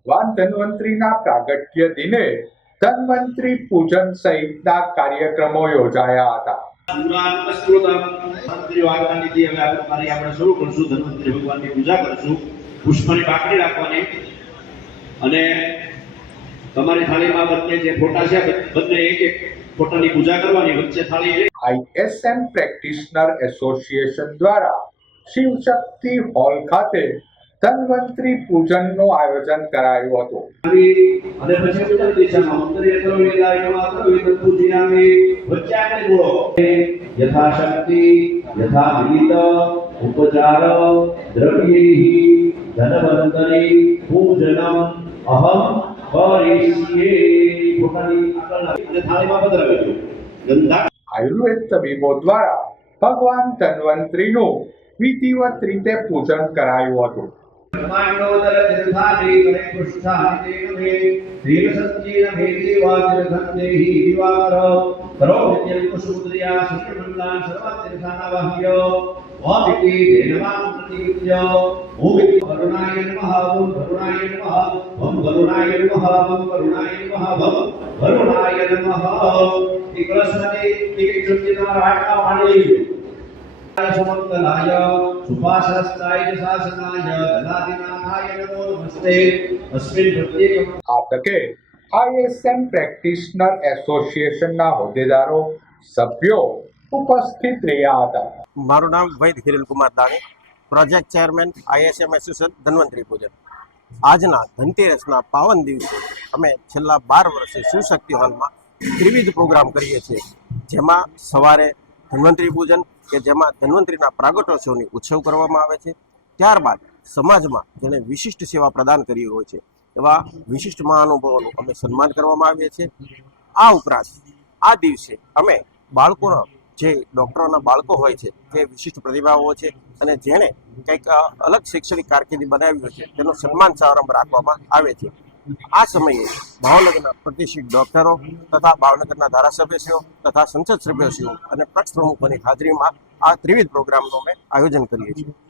ભગવાન ધન્વંતરીના પ્રાગટ્ય દિને ધન્વંતરી પૂજન સહિતના કાર્યક્રમો યોજાયા હતા. ધન્વંતરી વાર્તાની જે હવે આપણે શરૂ કરશું. ધન્વંતરી ભગવાનની પૂજા કરશું. પુષ્પની પાકડી રાખવાની. અને તમારી થાળીમાં બંને જે ફોટા છે બંને એક એક ફોટાની પૂજા કરવાની વચ્ચે થાળી આઈએસએમ પ્રેક્ટિશનર એસોસિએશન દ્વારા શિવ શક્તિ હોલ ખાતે ધન્વંતરી પૂજનનું આયોજન કરાયું હતું. અને પછી યથાશક્તિ યથા વિહિત ઉપચાર દ્રવ્યૈ ધનવંતરી પૂજનમ અહમ કરીષ્યે. પોતાની આગળના થાળીમાં પધરાવી ગંધા આયુર્વેદ તબીબો દ્વારા ભગવાન ધન્વંતરીનું વિધિવત રીતે પૂજન કરાયું હતું. બ્રહ્માંડોદર તીર્થાની ગણે પૃષ્ઠાની દેવે દેવ સત્યેન ભેદે વાજરધન્દેહી દિવાર કરો વિદ્યં કુસુદ્રિયા સૂર્યમંડલા સર્વ તીર્થાના વાહ્ય વામિતિ દેનવામ પ્રતિયુજ્ય ભૂમિતિ કરુણાય નમઃ ઓમ કરુણાય નમઃ ઓમ કરુણાય નમઃ ઓમ કરુણાય નમઃ ઓમ કરુણાય નમઃ એક કળશમાંથી એક એક ચમચી તમારા હાથમાં પાણી લો સમંગલાય સુપાસરસ્તાય શાસનાય ધનાધિનાથાય નમો નમસ્તે આ તકે આઈએસએમ પ્રેક્ટિશનર એસોસિએશનના હોદ્દેદારો સભ્યો ઉપસ્થિત રહ્યા હતા મારું નામ Vaid Hiralkumar Dani project chairman ISM association Dhanvantari પૂજન આજના ધનતેરસના પાવન દિવસે અમે છેલ્લા બાર વર્ષે શિવશક્તિ હોલમાં ત્રિવિધ પ્રોગ્રામ કરીએ છીએ જેમાં સવારે ધન્વંતરી પૂજન, કે જેમાં ધન્વંતરીના પ્રાગટોત્સવની ઉત્સવ કરવામાં આવે છે. ત્યારબાદ સમાજમાં જેણે વિશિષ્ટ સેવા પ્રદાન કરી હોય છે, એવા વિશિષ્ટ મહાનુભાવોનું અમે સન્માન કરવામાં આવીએ છીએ. આ ઉપરાંત, આ દિવસે અમે બાળકોના, જે ડૉક્ટરોના બાળકો હોય છે, તે વિશિષ્ટ પ્રતિભાવો છે અને જેણે કંઈક અલગ શૈક્ષણિક કારકિર્દી બનાવી હોય છે, તેનો સન્માન સમારંભ રાખવામાં આવે છે. આ સમયે ભાવનગરના પ્રતિષ્ઠિત ડોક્ટરો તથા ભાવનગરના ધારાસભ્યશ્રીઓ તથા સંસદ સભ્યશ્રીઓ અને પક્ષ પ્રમુખોની હાજરીમાં આ ત્રિવિધ પ્રોગ્રામનું અમે આયોજન કરીએ છીએ.